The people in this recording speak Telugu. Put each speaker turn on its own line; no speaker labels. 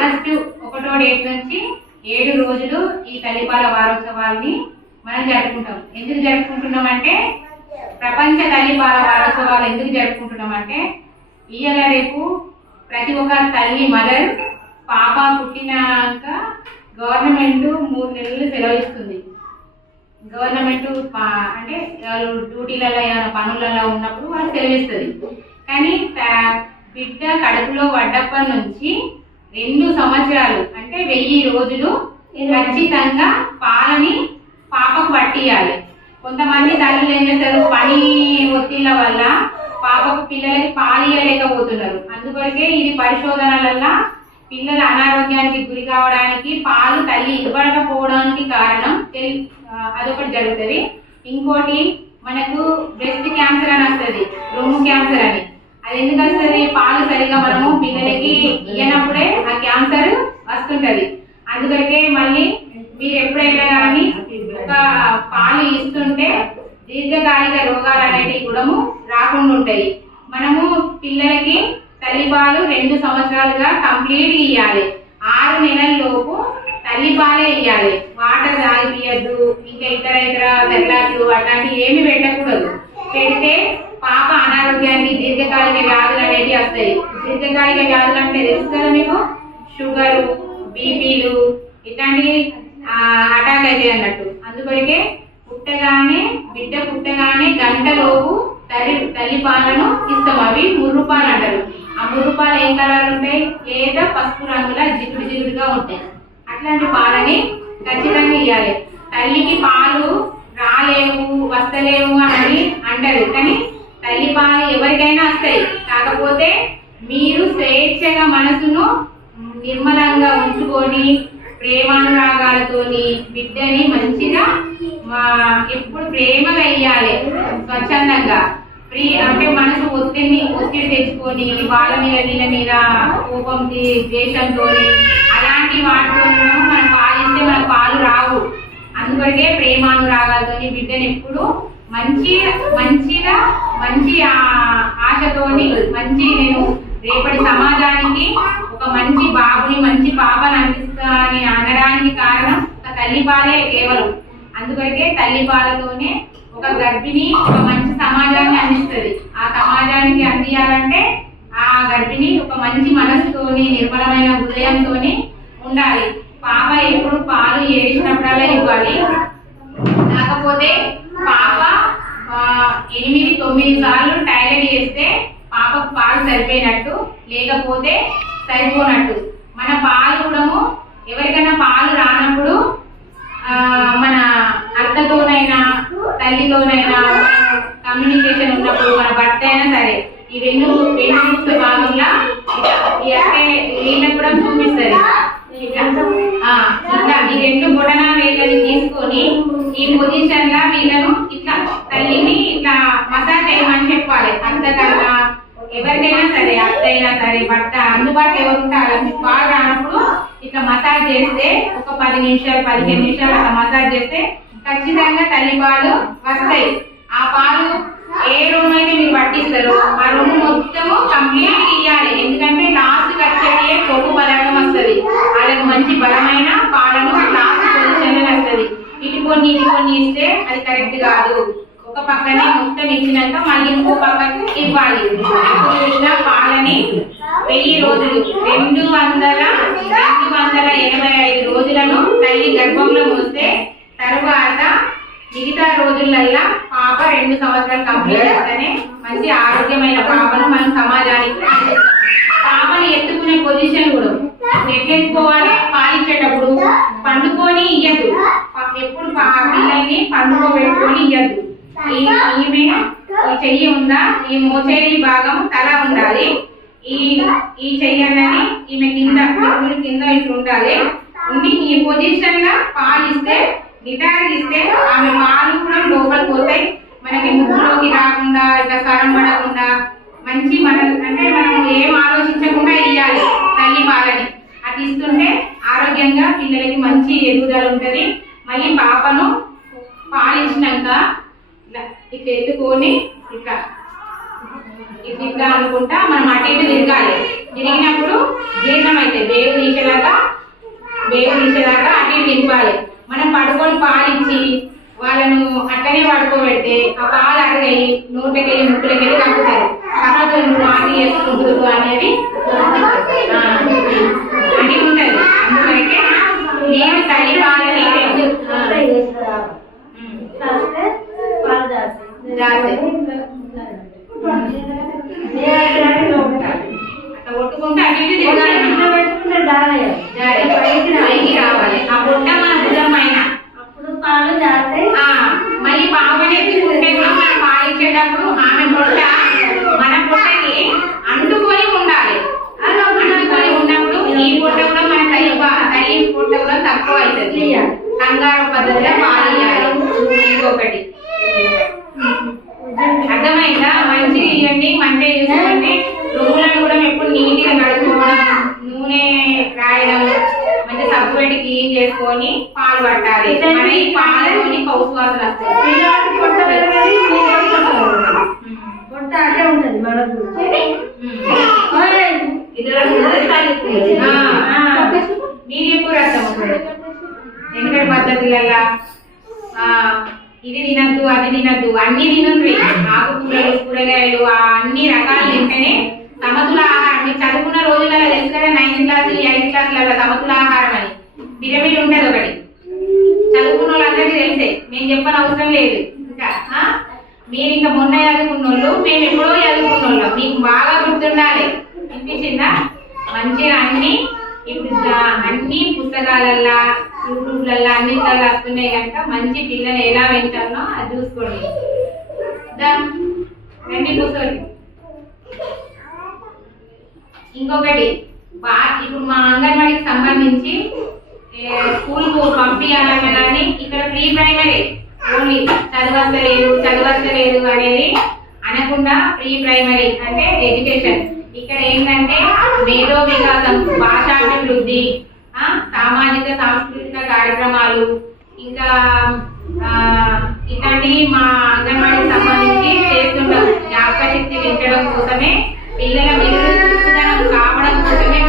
ఆగస్టు ఒకటో డేట్ నుంచి ఏడు రోజులు ఈ తల్లిపాల వారోత్సవాల్ని మనం జరుపుకుంటాం. ఎందుకు జరుపుకుంటున్నాం అంటే ప్రపంచ తల్లిపాల వారోత్సవాలు ఎందుకు జరుపుకుంటున్నాం అంటే ఇయ్యాల రేపు ప్రతి ఒక్క తల్లి మదర్ పాప పుట్టినాక గవర్నమెంట్ మూడు నెలలు సెలవు ఇస్తుంది. గవర్నమెంట్ పా- అంటే వాళ్ళు డ్యూటీలలో ఏమైనా పనులలో ఉన్నప్పుడు వాళ్ళు సెలవిస్తుంది కానీ బిడ్డ కడుపులో పడ్డప్పటి నుంచి రెండు సంవత్సరాలు అంటే వెయ్యి రోజులు ఖచ్చితంగా పాలని పాపకు పట్టియాలి. కొంతమంది తల్లులు ఏం చేస్తారు? పని ఒత్తిళ్ళ వల్ల పాపకు పిల్లలకి పాలు ఇవ్వలేకపోతున్నారు అందుకొరకే ఇది పరిశోధనలల్లో పిల్లల అనారోగ్యానికి గురి కావడానికి పాలు తల్లి ఇవ్వకపోవడానికి కారణం అదొకటి జరుగుతుంది. ఇంకోటి మనకు బ్రెస్ట్ క్యాన్సర్ అని వస్తుంది రొమ్ము క్యాన్సర్ అని. అది ఎందుకు వస్తుంది? పాలు సరిగా మనము క్యాన్సర్ వస్తుంటది. అందుకొరకే మళ్ళీ మీరు ఎప్పుడైనా కానీ ఒక పాలు ఇస్తుంటే దీర్ఘకాలిక రోగాలు అనేటివి కూడా రాకుండా ఉంటాయి. మనము పిల్లలకి తల్లిపాలు రెండు సంవత్సరాలుగా కంప్లీట్ ఇవ్వాలి ఆరు నెలల లోపు తల్లిపాలే ఇవ్వాలి వాటర్ తాగిపియద్దు ఇంకా ఇతర ఇతర సెర్లాక్లు అట్లాంటివి ఏమి పెట్టకూడదు. పెడితే పాప అనారోగ్యానికి దీర్ఘకాలిక వ్యాధులు అనేవి వస్తాయి. దీర్ఘకాలిక వ్యాధులు అంటే తెలుసు కదా మీకు? షుగరు బీపీలు ఇట్లాంటివి అటాక్ అవుతాయి అన్నట్టు. అందుకొరకే పుట్టగానే బిడ్డ పుట్టగానే గంటలోపు తల్లి తల్లి పాలను ఇస్తాం అవి ముర్రుపాలు అంటారు. ఆ ముర్రుపాలు ఏం కలర్ ఉంటాయి? లేదా పసుపు రంగుల జిగురు జిగురుగా ఉంటాయి. అట్లాంటి పాలని ఖచ్చితంగా ఇవ్వాలి తల్లికి పాలు రాలేవు వస్తలేవు అని అంటారు. కానీ తల్లి పాలు ఎవరికైనా వస్తాయి. కాకపోతే మీరు స్వేచ్ఛగా మనసును నిర్మలంగా ఉంచుకొని ప్రేమానురాగాలతోని బిడ్డని మంచిగా మా ఎప్పుడు ప్రేమ వెయ్యాలి స్వచ్ఛందంగా. ప్రీ అంటే మనసు ఒత్తిడిని ఒత్తిడి తెచ్చుకొని వాళ్ళ మీద వీళ్ళ మీద కోపం ద్వేషంతో అలాంటి వాటితో మనం పాలిస్తే మన పాలు రావు. అందుకొరకే ప్రేమానురాగాలతో బిడ్డని ఎప్పుడు మంచి మంచిగా మంచి ఆశతోని మంచి నేను రేపటి సమాజానికి మంచి బాబుని మంచి పాపని అందిస్తానని అనడానికి కారణం ఒక తల్లి పాలే కేవలం. అందుకొరకే తల్లి పాలతోనే ఒక గర్భిణి ఒక మంచి సమాజాన్ని అందిస్తుంది. ఆ సమాజానికి అందియాలంటే ఆ గర్భిణి ఒక మంచి మనసుతోని నిర్మలమైన హృదయంతోని ఉండాలి. పాప ఎప్పుడు పాలు ఏడిచినప్పుడల్లా ఇవ్వాలి. కాకపోతే పాప ఎనిమిది తొమ్మిది సార్లు టాయిలెట్ చేస్తే పాపకు పాలు సరిపోయినట్టు. లేకపోతే సరిపోనట్టు. మన పాలు కూడా ఎవరికైనా పాలు రానప్పుడు మన అత్తతోనైనా తల్లితోనైనా కమ్యూనికేషన్ ఉన్నప్పుడు మన భర్త అయినా సరే ఈ వెన్ను వెన్ను భాగంలో ఇట్లా ఈ వీళ్ళకి కూడా చూపిస్తుంది. ఈ రెండు బుడన వేళ్ళని తీసుకొని ఈ పొజిషన్ లా వీళ్ళను ఎవరికైనా సరే అత్త అయినా సరే భర్త అందుబాటులో ఎవరు ఉంటారు మీకు రానప్పుడు ఇట్లా మసాజ్ చేస్తే ఒక పది నిమిషాలు పదిహేను నిమిషాలు అట్లా మసాజ్ చేస్తే ఖచ్చితంగా తల్లి పాలు వస్తాయి. ఆ పాలు ఏ రూమ్ అయితే మీరు పట్టిస్తారో ఆ రూమ్ మొత్తము కంప్లీట్ ఇయ్యాలి. ఎందుకంటే లాస్ట్ వచ్చేది కొవ్వు పదార్థం వస్తుంది. వాళ్ళకి మంచి బలమైన పాలను లాస్ట్ పొజిషన్ వస్తుంది. ఇటు కొన్ని ఇటు కొన్ని ఇస్తే అది కరెక్ట్ కాదు. ఒక పక్కనే మొత్తం ఇచ్చినాక మళ్ళీ ఇంకో పక్కకు ఇవ్వాలి. ఎప్పుడు చూసినా పాలని వెయ్యి రోజులు రెండు వందల రెండు వందల ఎనభై ఐదు రోజులను తల్లి గర్భంలో మోస్తే తరువాత మిగతా రోజులల్లా పాప రెండు సంవత్సరాలు కంప్లీట్ అవుతానే మంచి ఆరోగ్యమైన పాపను మనం సమాజానికి పాపని ఎత్తుకునే పొజిషన్ కూడా ఎట్లా పాలించేటప్పుడు పండుకొని ఇయ్యద్దు ఎప్పుడు పిల్లల్ని పండుకోబెట్టుకొని ఇయ్యద్దు ఈ ఈమె ఈ చెయ్యి ఉందా? ఈ మోచేయి భాగం తల ఉండాలి. ఈ ఈ చెయ్యి అన్నది ఈమె కింద పెరుగులు కింద ఇట్లా ఉండాలి. ఉండి ఈ పొజిషన్గా పాలు ఇస్తే గిటార్ ఇస్తే ఆమె పాలు కూడా లోపలికి పోతాయి మనకి ముక్కులోకి రాకుండా ఇట్లా స్వరం పడకుండా మంచి మన అంటే మనం ఏం ఆలోచించకుండా ఇవ్వాలి తల్లి పాలని. అది ఇస్తుంటే ఆరోగ్యంగా పిల్లలకి మంచి ఎదుగుదల ఉంటుంది. మళ్ళీ పాపను ఇట్లా ఎత్తుకొని ఇట్లా ఇట్లా ఇట్లా అనుకుంటా మనం అటు ఇటు తిరగాలి. తిరిగినప్పుడు జీర్ణం అయితే వేవు తీసేలాగా వేవు తీసేదాకా అటు ఇటు తిప్పాలి. మనం పడుకొని పాలిచ్చి వాళ్ళను అట్టనే పడుకోబెడితే ఆ పాలు అరగాయి నూటకెళ్ళి ముక్కులకెళ్ళి కక్కుతారు తర్వాత నువ్వు ఆటి చేసుకుంటురు అనేది ఆ, అని ఉంటది. అందుకైతే నేను తల్లి పాలని రెండు ఆ, ఉమ్. జాగ్రత్త. అట్లా కొట్టుకుంటే అటు ఇటు తిరగాలి మనం. జాగ్రత్త. పైకి రావాలి ఆ పొట్ట మన భుజం పైన ఆ, మళ్ళీ పాము అనేది ఉంటే కూడా మనం పాలించేటప్పుడు ఆమె పొట్ట మన పొట్టకి అంటుకొని ఉండాలి అంటుకొని ఉన్నప్పుడు ఈ పొట్ట కూడా మన తల్లి పా- తల్లి పొట్ట కూడా అవుతుంది కంగారు పద్ధతిలో పాలియాలి. ఇంకొకటి. అర్థమైందా? మంచి ఇవ్వండి మంచిగా చూసుకోండి. రూములను కూడా ఎప్పుడు నీట్గా కడుక్కోవడం నూనె రాయడం మంచి సబ్బు పెట్టి క్లీన్ చేసుకొని పాలు పట్టాలి. మన ఈ పాలలోని కౌసు వాసన వస్తాయి మీడియం రసం? ఎందుకంటే పద్ధతులల్లా? ఇది తినద్దు అది తినద్దు అన్ని తినండి ఆకుకూరలు కూరగాయలు అన్ని రకాలు తింటేనే సమతుల ఆహారం. మీరు చదువుకున్న రోజులలో తెలుసు కదా నైన్త్ క్లాస్ ఎయిత్ క్లాసులలో సమతుల ఆహారం అని. పిరమిడ్ ఉంటుంది ఒకటి. చదువుకున్న వాళ్ళందరికీ తెలిసే మేము చెప్పని అవసరం లేదు. ఇంకా మీరు ఇంకా మొన్న చదువుకున్న వాళ్ళు మేము ఎప్పుడో చదువుకున్నోళ్ళం. మీకు బాగా గుర్తుండాలి. అనిపించిందా మంచిగా అన్ని ఇప్పుడు అన్ని పుస్తకాలల్లా యూట్యూబ్లల్లా అన్నిట్లల్లో వస్తున్నాయి కనుక మంచి పిల్లలు ఎలా పెంచాలో అది చూసుకోండి. రండి కూర్చోండి. ఇంకొకటి బా ఇప్పుడు మా అంగన్వాడికి సంబంధించి స్కూల్కు స్కూల్ ఇక్కడ ప్రీ ప్రైమరీ ఓన్లీ. చదవస్తలేదు చదవస్తలేదు అనేది అనకుండా ప్రీ ప్రైమరీ అంటే ఎడ్యుకేషన్. ఇక్కడ ఏంటంటే మేధో వికాసం భాషాభివృద్ధి సామాజిక సాంస్కృతిక కార్యక్రమాలు ఇంకా ఇట్లాంటివి మా అంగన్వాడికి సంబంధించి చేస్తున్న జ్ఞాపకశక్తి పెంచడం కోసమే పిల్లల మీద కావడం కోసమే